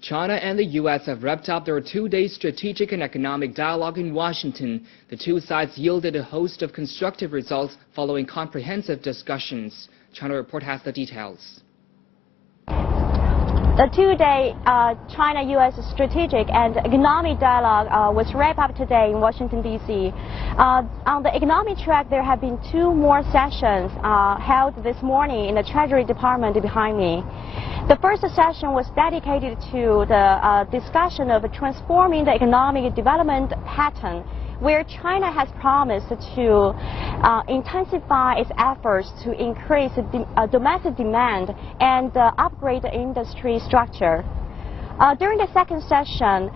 China and the U.S. have wrapped up their two-day strategic and economic dialogue in Washington. The two sides yielded a host of constructive results following comprehensive discussions. China Report has the details. The two-day China-U.S. strategic and economic dialogue was wrapped up today in Washington, D.C. On the economic track, there have been two more sessions held this morning in the Treasury Department behind me. The first session was dedicated to the discussion of transforming the economic development pattern, where China has promised to intensify its efforts to increase domestic demand and upgrade the industry structure. During the second session,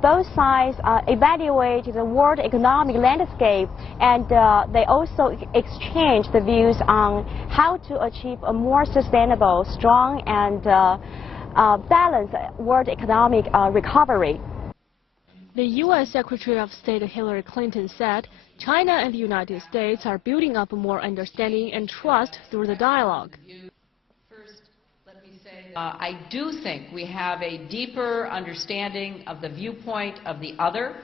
both sides evaluated the world economic landscape, and they also exchanged the views on how to achieve a more sustainable, strong, and balanced world economic recovery. The U.S. Secretary of State Hillary Clinton said China and the United States are building up more understanding and trust through the dialogue. First, let me say I do think we have a deeper understanding of the viewpoint of the other.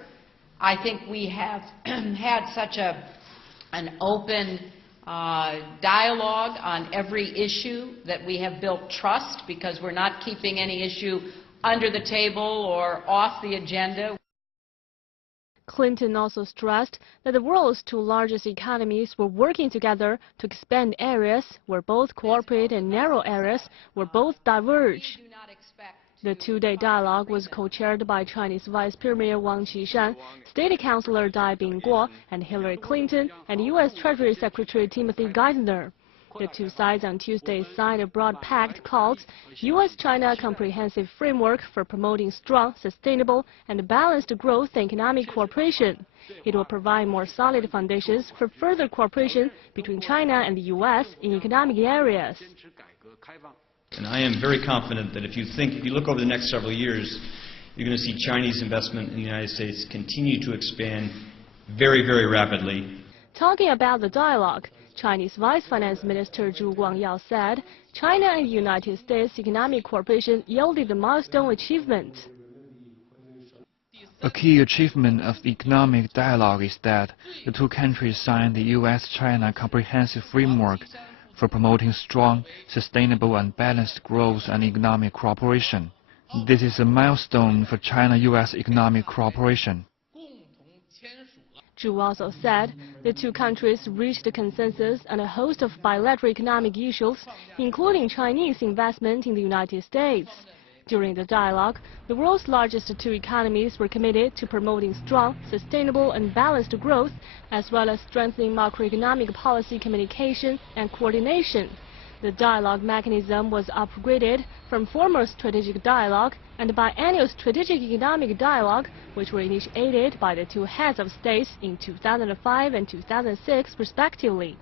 I think we have had such an open dialogue on every issue that we have built trust, because we're not keeping any issue under the table or off the agenda. Clinton also stressed that the world's two largest economies were working together to expand areas where both cooperate and narrow areas where both diverge. The two-day dialogue was co-chaired by Chinese Vice Premier Wang Qishan, State Councilor Dai Bingguo, and Hillary Clinton, and U.S. Treasury Secretary Timothy Geithner. The two sides on Tuesday signed a broad pact called U.S.-China Comprehensive Framework for Promoting Strong, Sustainable, and Balanced Growth and Economic Cooperation. It will provide more solid foundations for further cooperation between China and the U.S. in economic areas. And I am very confident that if you look over the next several years, you're going to see Chinese investment in the United States continue to expand very, very rapidly. Talking about the dialogue, Chinese Vice Finance Minister Zhu Guangyao said China and the United States economic cooperation yielded a milestone achievement. A key achievement of the economic dialogue is that the two countries signed the U.S.-China Comprehensive Framework for Promoting Strong, Sustainable, and Balanced Growth and Economic Cooperation. This is a milestone for China-U.S. economic cooperation. Zhu also said the two countries reached a consensus on a host of bilateral economic issues, including Chinese investment in the United States. During the dialogue, the world's largest two economies were committed to promoting strong, sustainable, and balanced growth, as well as strengthening macroeconomic policy communication and coordination. The dialogue mechanism was upgraded from former strategic dialogue and biennial strategic economic dialogue, which were initiated by the two heads of states in 2005 and 2006, respectively.